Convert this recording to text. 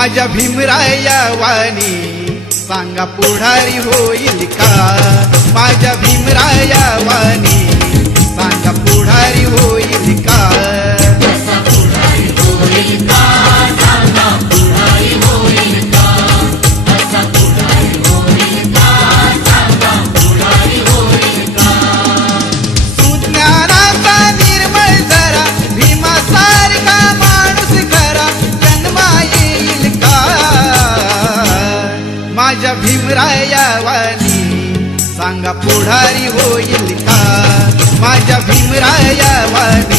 माझ्या भीमराया वाणी सांगा पुढारी होईल का? माझ्या भीमराया वाणी सांगा पुढारी होईल का? सुज्ञानाचा निर्मळ जरा भीमासारखा माणूस खरा जन्मा येईल का? माझ्या भीमराया वाणी सांगा पुढारी होईल का? माझ्या भीमराया वाणी